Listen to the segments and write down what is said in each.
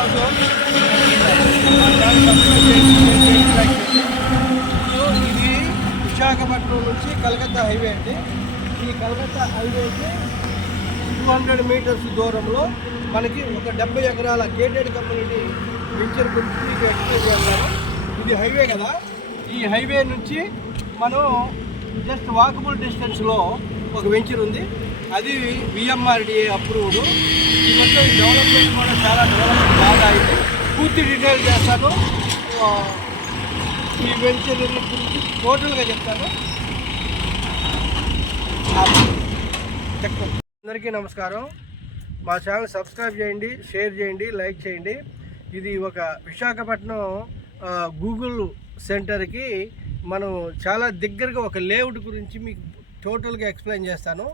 Also ఇది విశాఖపట్నం నుంచి Calcutta highway అండి. ఈ కలకత్తా హైవేకి 200 మీటర్స్ దూరంలో మనకి ఒక 70 ఎకరాల గేటెడ్ కమ్యూనిటీ వెంచర్ గురించి మీకు ఎక్స్ప్లెయిన్ చేస్తాను. ఇది హైవే కదా, ఈ హైవే నుంచి మనం జస్ట్ వాకబుల్ డిస్టెన్స్లో ఒక వెంచర్ ఉంది. అది విఎంఆర్డిఏ అప్రూవ్డ్. ఈ మొత్తం డెవలప్మెంట్ కూడా చాలా డెవలప్మెంట్ బాగా అయింది. పూర్తి డీటెయిల్ చేస్తాను. ఈ వెంచర్ గురించి టోటల్గా చెప్తాను. అందరికీ నమస్కారం. మా ఛానల్ సబ్స్క్రైబ్ చేయండి, షేర్ చేయండి, లైక్ చేయండి. ఇది ఒక విశాఖపట్నం గూగుల్ సెంటర్కి మనం చాలా దగ్గరగా ఒక లేఅవుట్ గురించి మీకు టోటల్గా ఎక్స్ప్లెయిన్ చేస్తాను.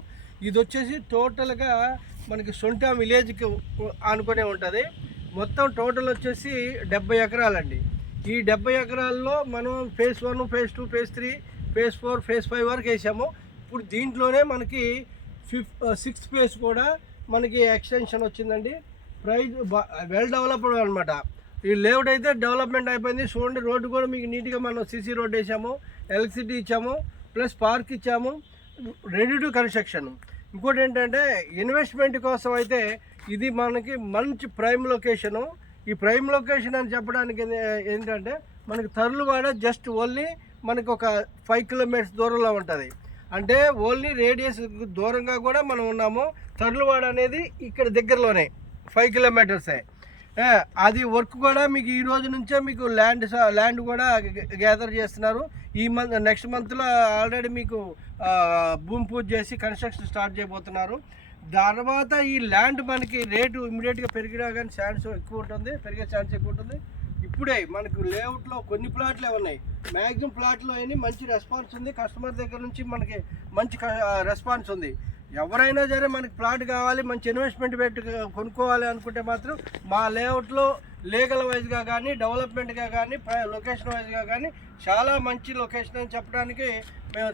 ఇది వచ్చేసి టోటల్గా మనకి సొంట విలేజ్కి అనుకునే ఉంటుంది. మొత్తం టోటల్ వచ్చేసి 70 ఎకరాలండి. ఈ 70 ఎకరాల్లో మనం phase 1, phase 2, phase 3, phase 4, phase 5 వరకు వేసాము. ఇప్పుడు దీంట్లోనే మనకి 6th ఫేజ్ కూడా మనకి ఎక్స్టెన్షన్ వచ్చిందండి. ప్రైజ్ వెల్ డెవలప్డ్ అనమాట. ఈ లేఅవుట్ అయితే డెవలప్మెంట్ అయిపోయింది. చూడండి, రోడ్డు కూడా మీకు నీట్గా మనం సీసీ రోడ్ వేసాము, ఎలక్ట్రిసిటీ ఇచ్చాము, ప్లస్ పార్క్ ఇచ్చాము, రెడీ టు కన్స్ట్రక్షన్. ఇంకోటి ఏంటంటే ఇన్వెస్ట్మెంట్ కోసం అయితే ఇది మనకి మంచి ప్రైమ్ లొకేషను. ఈ ప్రైమ్ లొకేషన్ అని చెప్పడానికి ఏంటంటే మనకి తర్లువాడ జస్ట్ ఓన్లీ మనకి ఒక 5 కిలోమీటర్స్ దూరంలో ఉంటుంది. అంటే ఓన్లీ రేడియస్ దూరంగా కూడా మనం ఉన్నాము. తర్లువాడ అనేది ఇక్కడ దగ్గరలోనే 5 కిలోమీటర్సే. అది వర్క్ కూడా మీకు ఈ రోజు నుంచే మీకు ల్యాండ్ కూడా గ్యాదర్ చేస్తున్నారు. ఈ నెక్స్ట్ మంత్లో ఆల్రెడీ మీకు భూమి పూజ చేసి కన్స్ట్రక్షన్ స్టార్ట్ చేయబోతున్నారు. తర్వాత ఈ ల్యాండ్ మనకి రేటు ఇమీడియట్గా పెరిగినా కానీ ఛాన్స్ ఎక్కువ ఉంటుంది, పెరిగే ఛాన్స్ ఎక్కువ ఉంటుంది. ఇప్పుడే మనకు లేఅవుట్లో కొన్ని ప్లాట్లే ఉన్నాయి. మ్యాక్సిమం ప్లాట్లో అయినా మంచి రెస్పాన్స్ ఉంది. కస్టమర్ దగ్గర నుంచి మనకి మంచి రెస్పాన్స్ ఉంది. ఎవరైనా సరే మనకి ప్లాట్ కావాలి, మంచి ఇన్వెస్ట్మెంట్ పెట్టి కొనుక్కోవాలి అనుకుంటే మాత్రం మా లేఅవుట్లో లీగల్ వైజ్గా కానీ, డెవలప్మెంట్గా కానీ, లొకేషన్ వైజ్గా కానీ చాలా మంచి లొకేషన్ అని చెప్పడానికి మేము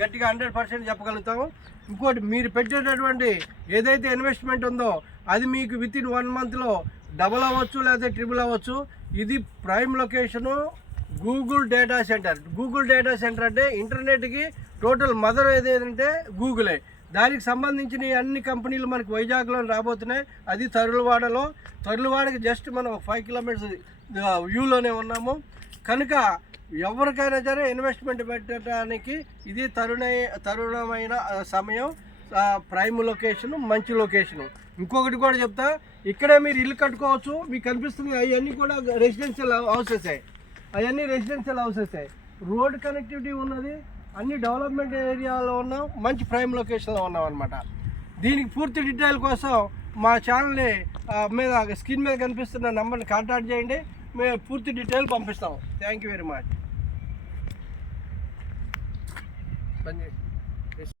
గట్టిగా 100% చెప్పగలుగుతాము. ఇంకోటి, మీరు పెట్టేటటువంటి ఏదైతే ఇన్వెస్ట్మెంట్ ఉందో అది మీకు వితిన్ 1 మంత్లో డబుల్ అవ్వచ్చు, లేదా ట్రిపుల్ అవ్వచ్చు. ఇది prime location, Google data centre. Google data centre అంటే ఇంటర్నెట్కి టోటల్ మదర్ ఏదంటే గూగులే. దానికి సంబంధించిన అన్ని కంపెనీలు మనకి వైజాగ్లో రాబోతున్నాయి. అది తర్లువాడకి జస్ట్ మనం 5 కిలోమీటర్స్ వ్యూలోనే ఉన్నాము. కనుక ఎవరికైనా సరే ఇన్వెస్ట్మెంట్ పెట్టడానికి ఇది తరుణమైన సమయం. ప్రైమ్ లొకేషను, మంచి లొకేషను. ఇంకొకటి కూడా చెప్తా, ఇక్కడే మీరు ఇల్లు కట్టుకోవచ్చు. మీకు కనిపిస్తుంది అవన్నీ కూడా రెసిడెన్షియల్ హౌసెసే. రోడ్ కనెక్టివిటీ ఉన్నది, అన్ని డెవలప్మెంట్ ఏరియాలో ఉన్నాం, మంచి ప్రైమ్ లొకేషన్లో ఉన్నాం అనమాట. దీనికి పూర్తి డీటెయిల్ కోసం మా ఛానల్ని మీద స్క్రీన్ మీద కనిపిస్తున్న నెంబర్ని కాంటాక్ట్ చేయండి. మేము పూర్తి డీటెయిల్ పంపిస్తాం. Thank you very much.